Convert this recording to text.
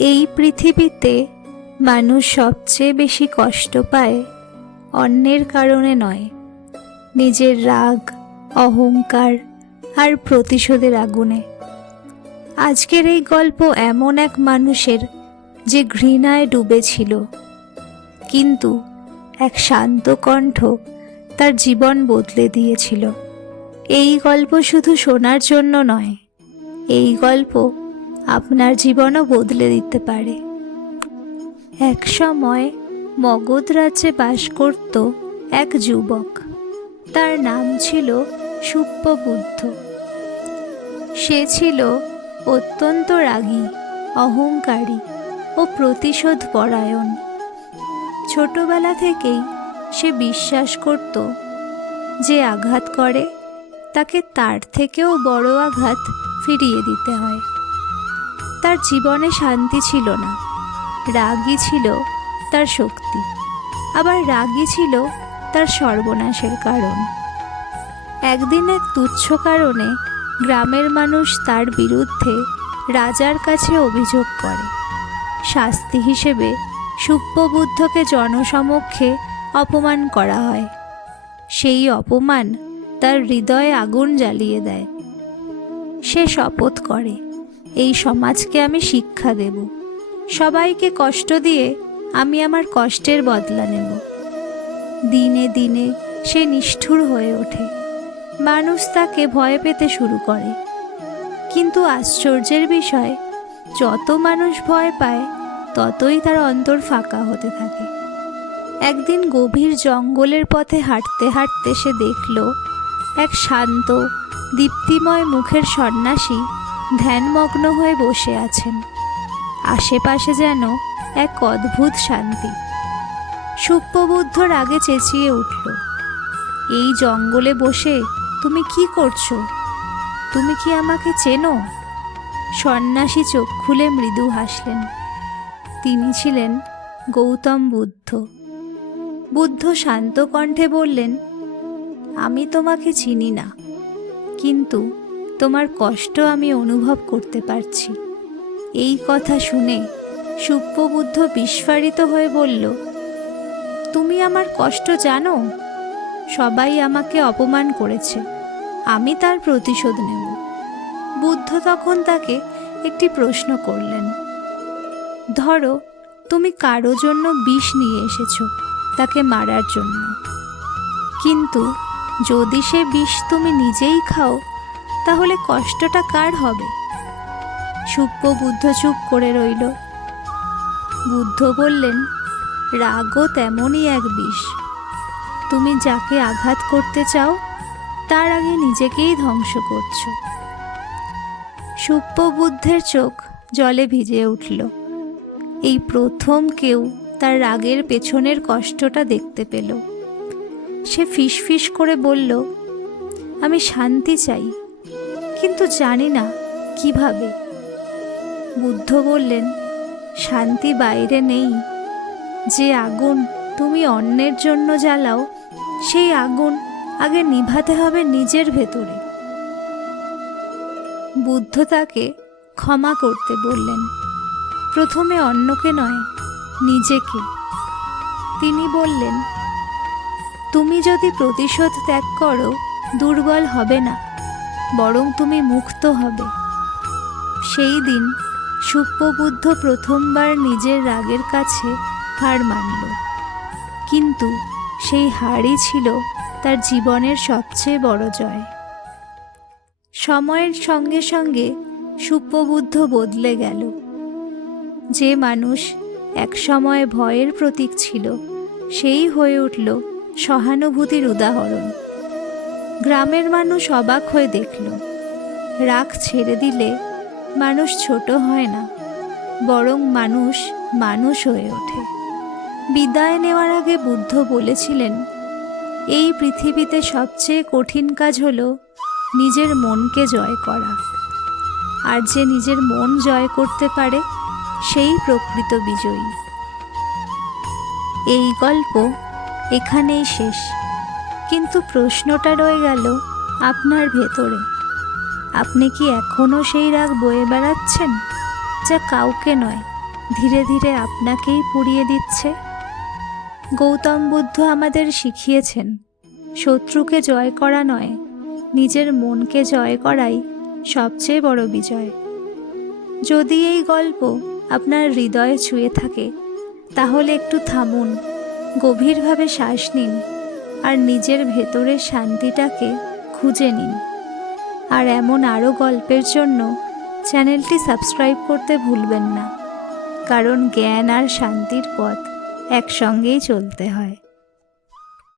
এই পৃথিবীতে মানুষ সবচেয়ে বেশি কষ্ট পায় অন্যের কারণে নয়। নিজের রাগ, অহংকার আর প্রতিশোধের আগুনে। আজকের এই গল্প এমন এক মানুষের যে ঘৃণায় ডুবেছিল। কিন্তু এক শান্ত কণ্ঠ তার জীবন বদলে দিয়েছিল। এই গল্প শুধু শোনার জন্য নয়, এই গল্প আপনার জীবনও বদলে দিতে পারে। এক সময় মগধ রাজ্যে বাস করত এক যুবক। তার নাম ছিল সুপ্পবুদ্ধ। সে ছিল অত্যন্ত রাগী, অহংকারী ও প্রতিশোধ পরায়ণ ছোটবেলা থেকেই সে বিশ্বাস করত যে আঘাত করে তাকে তার থেকেও বড় আঘাত ফিরিয়ে দিতে হয়। তার জীবনে শান্তি ছিল না। রাগই ছিল তার শক্তি। আবার রাগই ছিল তার সর্বনাশের কারণ। একদিন এক তুচ্ছ কারণে গ্রামের মানুষ তার বিরুদ্ধে রাজার কাছে অভিযোগ করে। শাস্তি হিসেবে সুপ্পবুদ্ধকে জনসমক্ষে অপমান করা হয়। সেই অপমান তার হৃদয়ে আগুন জ্বালিয়ে দেয়। সে শপথ করে। এই সমাজকে আমি শিক্ষা দেব। সবাইকে কষ্ট দিয়ে আমি আমার কষ্টের বদলা নেব। দিনে দিনে সে নিষ্ঠুর হয়ে ওঠে। মানুষ তাকে ভয় পেতে শুরু করে। কিন্তু আশ্চর্যের বিষয়, যত মানুষ ভয় পায়, ততই তার অন্তর ফাঁকা হতে থাকে। একদিন গভীর জঙ্গলের পথে হাঁটতে হাঁটতে সে দেখল, এক শান্ত, দীপ্তিময় মুখের সন্ন্যাসী ধ্যানমগ্ন হয়ে বসে আছেন। আশেপাশে যেন এক অদ্ভুত শান্তি। সুপ্পবুদ্ধ রাগে চেঁচিয়ে উঠল, এই জঙ্গলে বসে তুমি কি করছ? তুমি কি আমাকে চেনো? সন্ন্যাসী চোখ খুলে মৃদু হাসলেন। তিনি ছিলেন গৌতম বুদ্ধ। বুদ্ধ শান্ত কণ্ঠে বললেন, আমি তোমাকে চিনি না, কিন্তু তোমার কষ্ট আমি অনুভব করতে পারছি। এই কথা শুনে সুপ্পবুদ্ধ বিস্ফারিত হয়ে বলল, তুমি আমার কষ্ট জানো? সবাই আমাকে অপমান করেছে। আমি তার প্রতিশোধ নেব। বুদ্ধ তখন তাকে একটি প্রশ্ন করলেন, ধরো, তুমি কারও জন্য বিষ নিয়ে এসেছ তাকে মারার জন্য। কিন্তু যদি সে বিষ তুমি নিজেই খাও তাহলে কষ্টটা কার হবে? সুপ্প বুদ্ধ চুপ করে রইল। বুদ্ধ বললেন, রাগও তেমনই এক বিষ। তুমি যাকে আঘাত করতে চাও, তার আগে নিজেকেই ধ্বংস করছ। সুপ্প বুদ্ধের চোখ জলে ভিজে উঠল। এই প্রথম কেউ তার রাগের পেছনের কষ্টটা দেখতে পেল। সে ফিসফিস করে বলল, আমি শান্তি চাই। কিন্তু জানি না কীভাবে। বুদ্ধ বললেন, শান্তি বাইরে নেই। যে আগুন তুমি অন্যের জন্য জ্বালাও, সেই আগুন আগে নিভাতে হবে নিজের ভেতরে। বুদ্ধ তাকে ক্ষমা করতে বললেন, প্রথমে অন্যকে নয়, নিজেকে। তিনি বললেন, তুমি যদি প্রতিশোধ ত্যাগ করো, দুর্বল হবে না। বরং তুমি মুক্ত হবে। সেই দিন সুপ্পবুদ্ধ প্রথমবার নিজের রাগের কাছে হার মানল। কিন্তু সেই হারই ছিল তার জীবনের সবচেয়ে বড় জয়। সময়ের সঙ্গে সঙ্গে সুপ্পবুদ্ধ বদলে গেল। যে মানুষ একসময় ভয়ের প্রতীক ছিল, সেই হয়ে উঠল সহানুভূতির উদাহরণ। গ্রামের মানুষ অবাক হয়ে দেখল, রাগ ছেড়ে দিলে মানুষ ছোট হয় না, বরং মানুষ মানুষ হয়ে ওঠে। বিদায় নেওয়ার আগে বুদ্ধ বলেছিলেন, এই পৃথিবীতে সবচেয়ে কঠিন কাজ হল নিজের মনকে জয় করা। আর যে নিজের মন জয় করতে পারে, সেই প্রকৃত বিজয়ী। এই গল্প এখানেই শেষ। কিন্তু প্রশ্নটা রয়ে গেল আপনার ভেতরে। আপনি কি এখনও সেই রাগ বয়ে বেড়াচ্ছেন, যা কাউকে নয়, ধীরে ধীরে আপনাকেই পুড়িয়ে দিচ্ছে? গৌতম বুদ্ধ আমাদের শিখিয়েছেন, শত্রুকে জয় করা নয়, নিজের মনকে জয় করাই সবচেয়ে বড় বিজয়। যদি এই গল্প আপনার হৃদয়ে ছুঁয়ে থাকে, তাহলে একটু থামুন, গভীরভাবে শ্বাস নিন। আর নিজের ভেতরের শান্তিটাকে খুঁজে নিন। আর এমন আরও গল্পের জন্য চ্যানেলটি সাবস্ক্রাইব করতে ভুলবেন না, কারণ জ্ঞান আর শান্তির পথ একসঙ্গেই চলতে হয়।